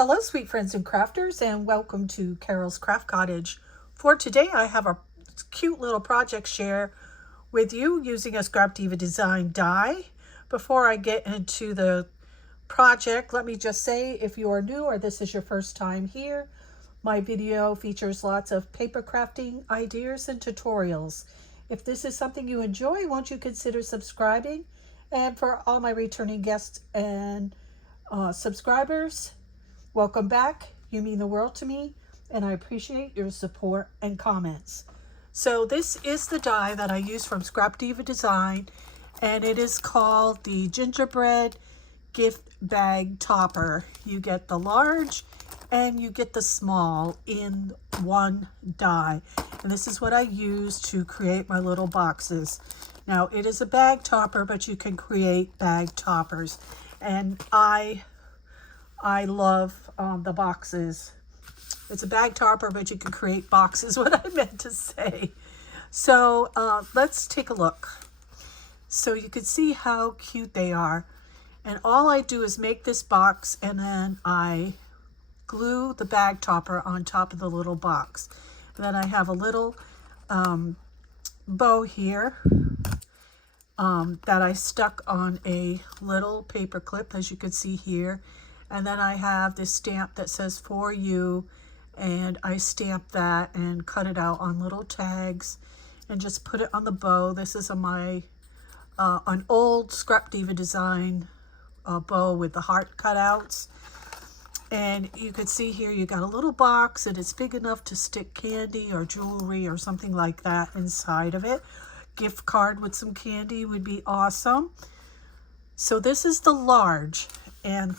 Hello, sweet friends and crafters, and welcome to Carol's Craft Cottage. For today, I have a cute little project share with you using a Scrapdiva design die. Before I get into the project, let me just say, if you are new or this is your first time here, my video features lots of paper crafting ideas and tutorials. If this is something you enjoy, won't you consider subscribing? And for all my returning guests and subscribers, welcome back. You mean the world to me, and I appreciate your support and comments. So this is the die that I use from Scrapdiva Design, and it is called the Gingerbread Gift Bag Topper. You get the large and you get the small in one die. And this is what I use to create my little boxes. Now, it is a bag topper, but you can create bag toppers. And I love the boxes. It's a bag topper, but you can create boxes, what I meant to say. So let's take a look. So you can see how cute they are. And all I do is make this box, and then I glue the bag topper on top of the little box. And then I have a little bow here that I stuck on a little paper clip, as you can see here. And then I have this stamp that says "For You," and I stamp that and cut it out on little tags and just put it on the bow. This is my an old Scrapdiva design bow with the heart cutouts. And you can see here you got a little box, and it's big enough to stick candy or jewelry or something like that inside of it. Gift card with some candy would be awesome. So this is the large, and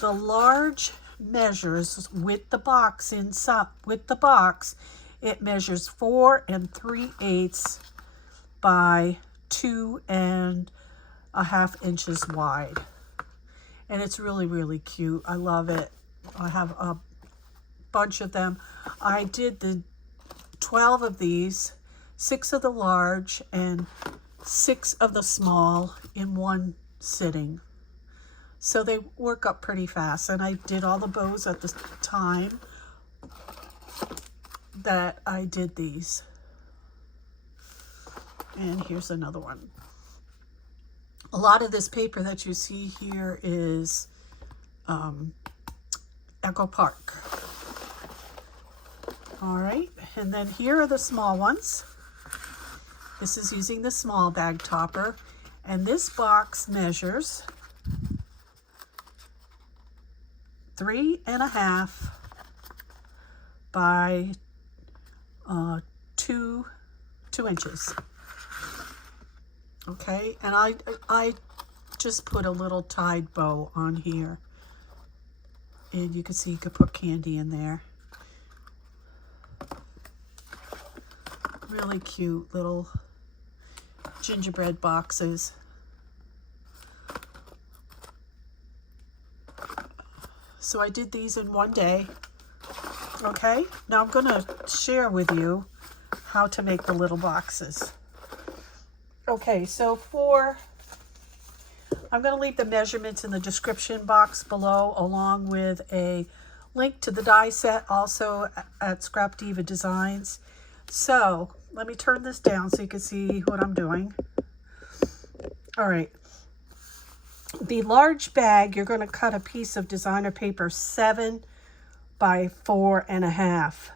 the large measures with the box inside. With the box, it measures 4 3/8 by 2 1/2 inches wide, and it's really, really cute. I love it. I have a bunch of them. I did the 12 of these, 6 of the large and 6 of the small in one sitting. So they work up pretty fast, and I did all the bows at the time that I did these. And here's another one. A lot of this paper that you see here is Echo Park. All right, and then here are the small ones. This is using the small bag topper, and this box measures 3 1/2 by 2 inches. Okay, and I just put a little tied bow on here, and you can see you could put candy in there. Really cute little gingerbread boxes. So I did these in one day. Okay, now I'm going to share with you how to make the little boxes. Okay, so I'm going to leave the measurements in the description box below, along with a link to the die set, also at Scrapdiva Designs. So let me turn this down so you can see what I'm doing. All right. The large bag, you're going to cut a piece of designer paper 7 by 4 1/2.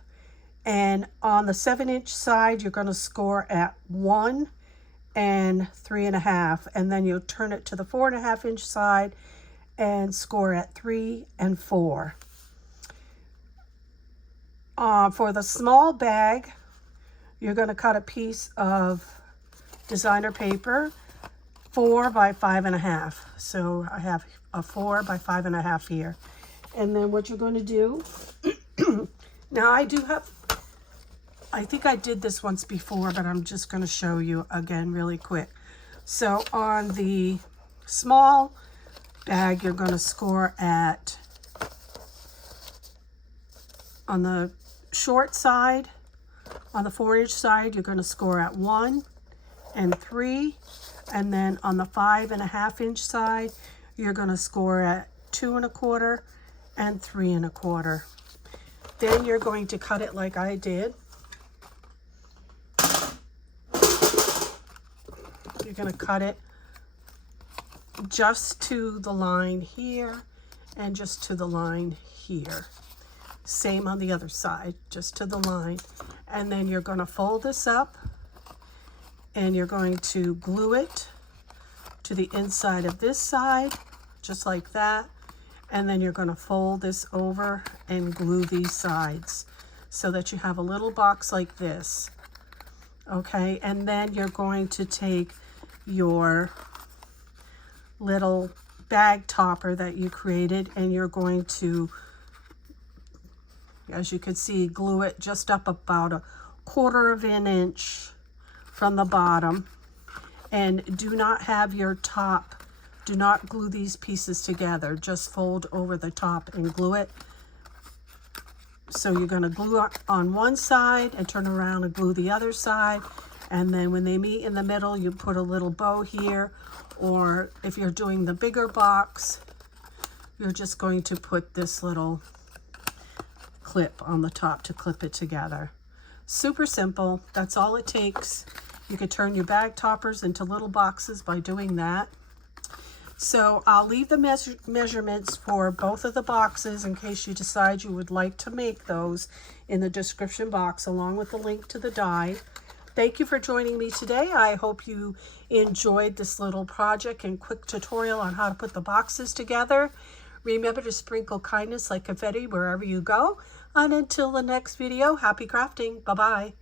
And on the 7-inch side, you're going to score at 1 3 1/2. And then you'll turn it to the 4 1/2 inch side and score at 3 4. For the small bag, you're going to cut a piece of designer paper 4 by 5 1/2. So I have a 4 by 5 1/2 here. And then what you're going to do, now I think I did this once before, but I'm just going to show you again really quick. So on the small bag, you're going to score at, on the short side, on the 4-inch side, you're going to score at 1 3. And then on the 5 1/2 inch side, you're going to score at 2 1/4 and 3 1/4. Then you're going to cut it like I did. You're going to cut it just to the line here and just to the line here. Same on the other side, just to the line. And then you're going to fold this up and you're going to glue it to the inside of this side, just like that. And then you're going to fold this over and glue these sides so that you have a little box like this. Okay, and then you're going to take your little bag topper that you created and you're going to, as you can see, glue it just up about 1/4 of an inch from the bottom. And do not have your top, do not glue these pieces together, just fold over the top and glue it. So you're going to glue on one side and turn around and glue the other side. And then when they meet in the middle, you put a little bow here, or if you're doing the bigger box, you're just going to put this little clip on the top to clip it together. Super simple. That's all it takes. You could turn your bag toppers into little boxes by doing that. So I'll leave the measurements for both of the boxes in case you decide you would like to make those in the description box, along with the link to the die. Thank you for joining me today. I hope you enjoyed this little project and quick tutorial on how to put the boxes together. Remember to sprinkle kindness like confetti wherever you go. And until the next video, happy crafting. Bye-bye.